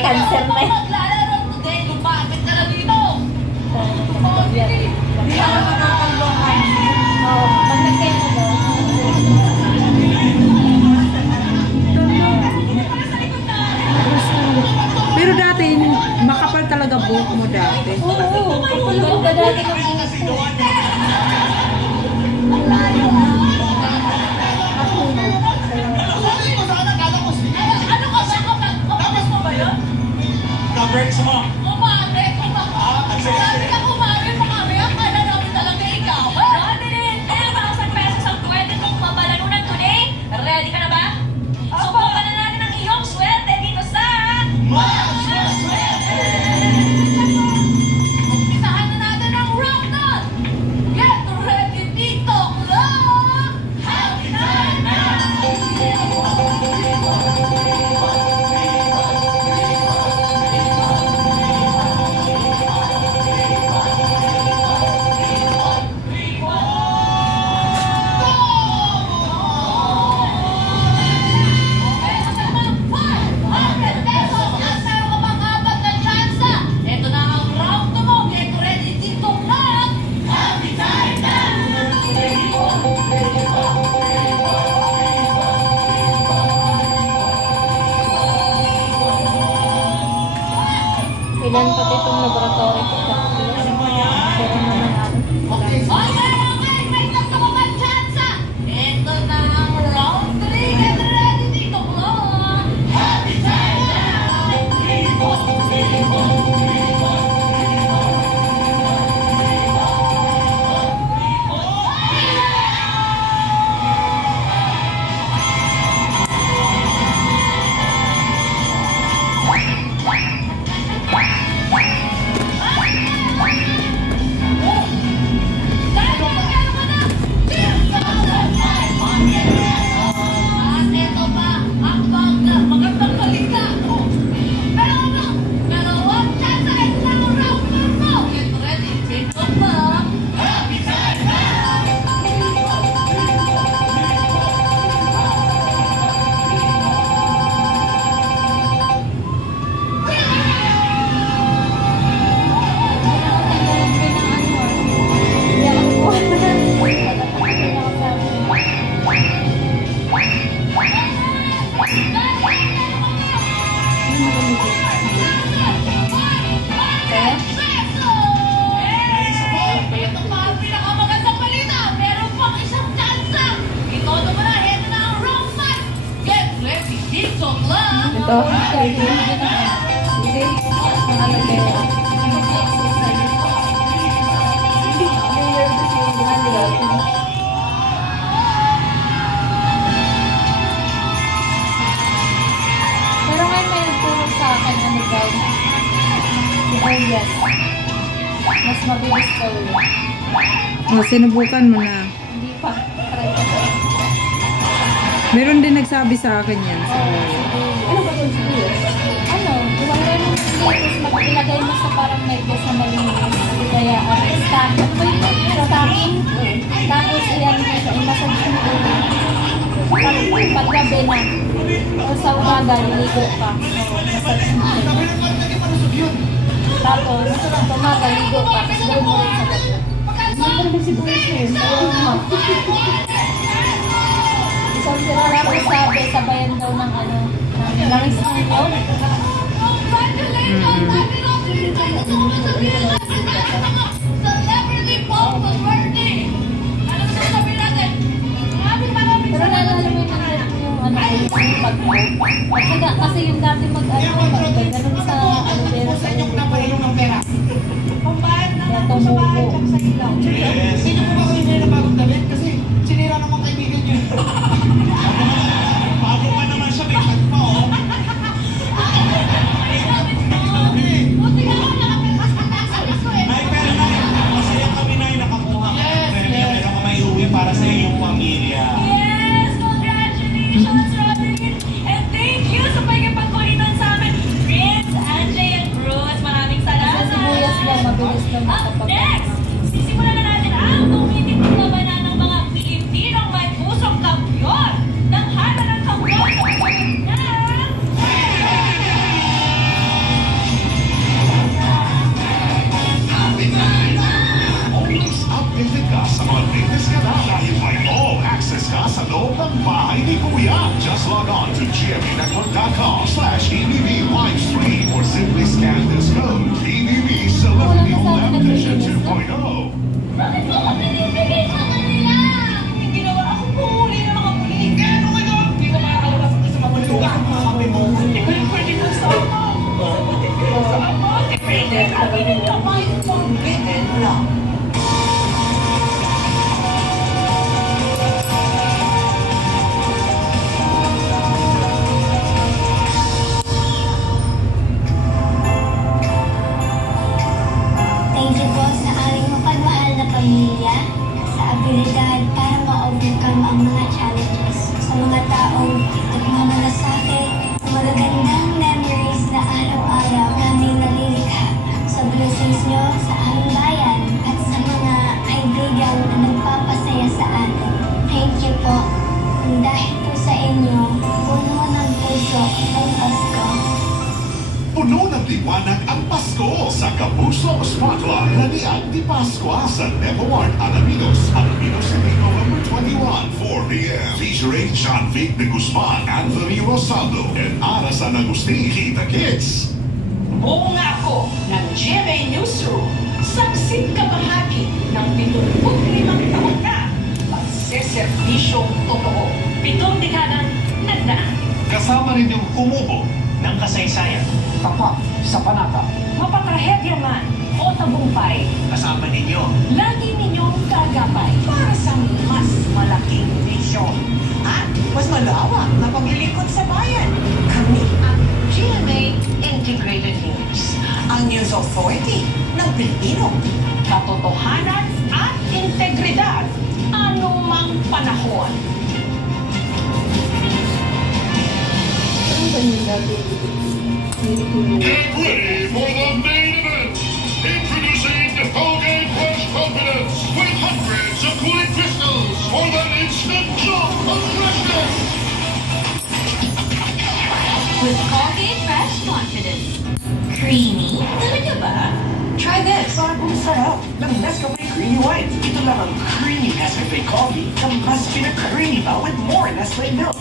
Cancer na yun. Maglalaro today, lumapit ka na dito. Hindi ako nakakalungan. Oo, pag nagkaya daw. Pero dati, makapal talaga buhok mo dati. Oo, ganda dati ng buhok ko. Ano ka ba? Kapag mo ba yun? Ka-breaks mo. Kumari, sabi ka kumari, kumari, akala namin talaga ikaw. Rodney, 10,000 pesos ang pwede mong mapalanunan today. Ready ka na ba? Subukan na natin ang iyong swerte dito sa... Umpisahan na natin ang round nun. Get ready, TikTok lang! Happy time now! Ilan pati itong laboratory ko. Pero naman ano. Okay, may tatlo ka bang tsansa? Ito na ang round 3. Get ready, TikTok lang! Happy time now! At ito pa ang magandang balita ko. Pero dalawang tsansa, ito na ang round 4 mo. Get ready, TikTok lang! Happy time now! Ito pa ang pinakamagandang balita. Meron pang isang tsansa. Itodo mo na. Ito na ang round 5. Get ready, TikTok lang! Ito. Hindi. Nakalagay. Pero ngayon may nagturo sa akin ano daw. Oh yes. Mas mabilis daw yun. O, sinubukan mo na. Hindi pa. Try ko pa. Meron din nagsabi sa akin yan. Ano ba yung sibuyas? Ano? Iwang gano'n ng tapos mag-ilagay mo sa parang medyo sa malinis. Kaya stack. Ano ba yun? Stacking? Tapos iyan mo sa i-massage mo ulit. Paggabi na. O sa umaga, niligo ka. Massage mo ulit. Tapos, umaga, ligo ka. Tapos gawin mo rin sa gabi. Ano ba sibuyas yun? Isang sila lang sabi, sabayan daw ng ano, ng langis ng yun. Celebrity Pop Converti! Ano sa sabi natin? Pero naalala mo yung ano, yung pag-vote. At saka, kasi yung dati mag-ganun sa ano, pero sa ulo ko. Kaya tumubo. Sino po ba kayo na bagong damit? Kasi sinira naman kaibigan nyo. Bago pa naman siya, may cut pa, oh. Nay, pero Nay, masaya kami, Nay, nakakuha ka ng premyo. Meron ka maiuwi para sa iyong pamilya. Yes! Congratulations, Rodney! And thank you sa pagkipagkulitan sa amin, Prince ninyo may forbidden love. Thank you po sa aming mapagmahal na pamilya, sa abilidad para ma-overcome ang mga challenges, sa mga taong nagmamalasakit, sa magagandang memories na araw-araw namin nalilikha, sa blessings nyo sa aming bayan, at sa mga kaibigan na nagpapasaya sa atin. Thank you po. Dahil po sa inyo, puno ng puso ang Pasko. Puno ng liwanag ang Pasko sa Kapuso Spotlight na ni Andy Pascua sa Nepoart Alaminos. Alaminos City, November 21, 4 p.m. Featuring John Vic de Guzman, Anthony Rosaldo, and Ara San Agustin. Kita Kids! Buong ako ng GMA Newsroom, saksing kabahagi ng 75 taon na pagseserbisyong totoo. 7 dekadang nagdaan. Kasama rin yung kumubo ng kasaysayan. Tapat sa panata. Mapatrahedya man o tagumpay, Kasama ninyo. lagi ninyong gagabay. Para sa mas malaking misyon at mas malawak na paglilingkod sa bayan. Kami ang GMA Integrated News, ang News Authority ng Pilipino. Katotohanan at integridad anumang panahon. Get ready for the main event! Introducing the Colgate Fresh Confidence with hundreds of cooling crystals for that instant jolt of freshness! With Colgate Fresh Confidence. Creamy? Talaga ba? Try this. Bagong sarap ng Nescafe Creamy White. Ito lang ang creamy Nescafe coffee na mas pinaka-creamy pa with more Nestle milk.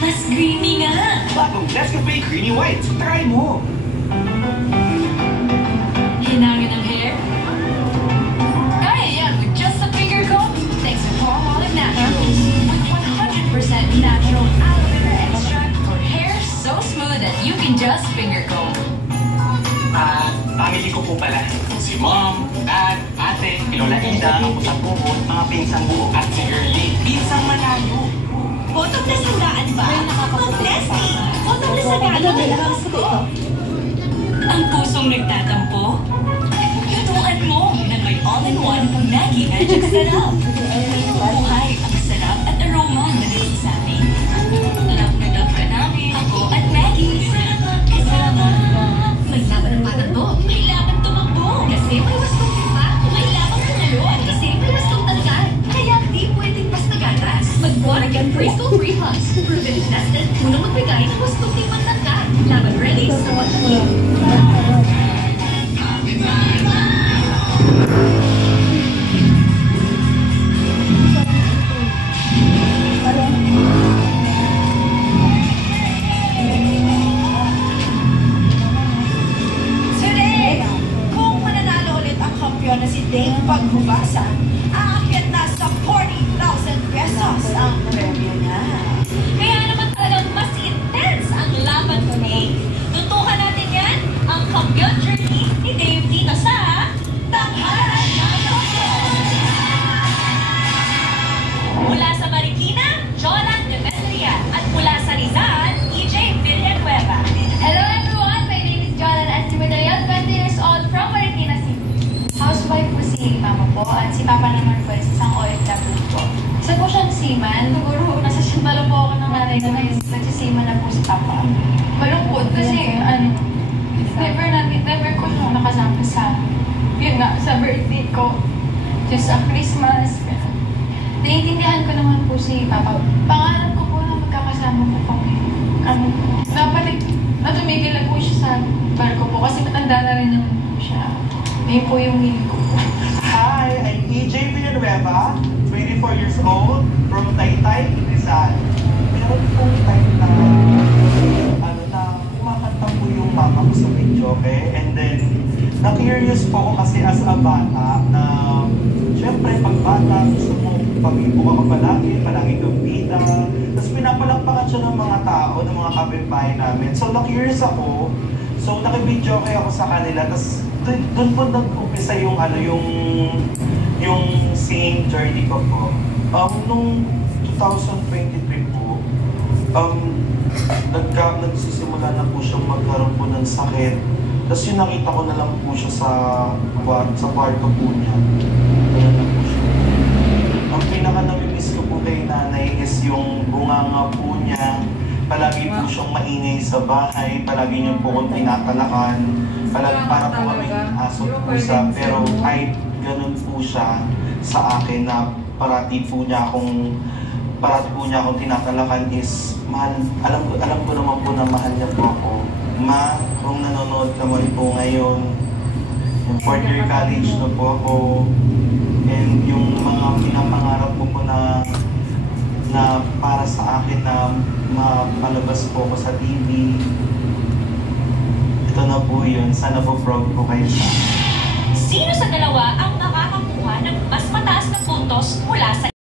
Mas creamy nga. Bagong Nescafe Creamy White. Try mo! Hinangin ang hair? Kaya yan with just a finger comb. Thanks to Palmolive Naturals. With 100% natural aloe vera extract for hair so smooth that you can just finger comb. Family ko po pala. Si Mom, Dad, Ate, Lola Ida, ako sa Bukod, mga pinsang buo at si Early. Pinsang malayo. Bottom na sandaan ba? Mag-nesting! Bottom na sandaan. Ang pusong nagtatampo? Yutuan mo na may all-in-one Maggi Magic Sarap. Buhay ang sarap at aroma na nasasabi. Love na love ka namin, ako at Maggie. Kasama. Maglaban ang batang to, kailangan tumakbo. Kasi may wastong tipa, kailangan tumalon. Kasi may wastong talaga. Kaya di pwedeng basta gatas. Mag-Bonagan Crystal Free Plus. Proven and tested, unang magbigay ng wastong tipang tangka. Laban ready sa walang. Today, kung mananalo ulit ang kampiyon na si Dave Paghubasa, aakyat na sa 40,000 pesos ang premyo niya. Kaya naman talagang mas intense ang laban today. Tutukan natin yan, ang kampiyon journey ni Dave dito sa Tanghalan ng Lotso. Mula sa Marikina, Jolan Demetria. At mula sa Rizal, EJ Villanueva. Hello everyone! My name is Jolan Asimadayot, 20 years old from Marikina City. Housewife po si Mama po at si Papa naman po is isang OFW po. Isa po siyang seaman. Siguro nasa sintalo po ako ng nanay ko na nagsisiman na po si Papa. Malungkot kasi never ko siya nakasama sa yun nga, sa birthday ko. Just sa Christmas. Naiintindihan ko naman po si Papa. Pangarap ko po na magkakasama po kami. Dapat natumigil na po siya sa barko po kasi matanda na rin naman po siya. Yun po yung hilig ko po. Hi, I'm EJ Villanueva, 24 years old, from Taytay, Rizal. Meron pong time na, kumakanta po yung mama ko sa video, okay? And then, na-curious po ako kasi as a bata na, syempre, pag bata, gusto mo pag-ibuka ka palagi kang bida. Tapos pinapalakpakan siya ng mga tao, ng mga kapitbahay namin. So, na-curious ako. So, nakibidyo kayo ako sa kanila. Tapos, doon po nag-umpisa yung yung singing journey ko po. Nung 2023 po, nagsisimula na po siyang magkaroon po ng sakit. Tapos yung nakita ko na lang po siya sa kwarto po niya. Ayan na po siya. Ang pinaka-namimiss ko po kay nanay is yung bunganga po niya. Palagi po siyang maingay sa bahay, palagi niyo po kong tinatalakan. Palagi para po kami aso at pusa. Pero kahit ganun po siya sa akin na parati po niya akong tinatalakan is mahal. Alam ko naman po na mahal niya po ako. Ma, kung nanonood ka man po ngayon, yung 4th year college na po ako, and yung mga pinapangarap ko po na para sa akin na mapalabas po ko sa TV, ito na po yun. Sana po proud po kayo sa akin. Sino sa dalawa ang makakakuha ng mas mataas na puntos mula sa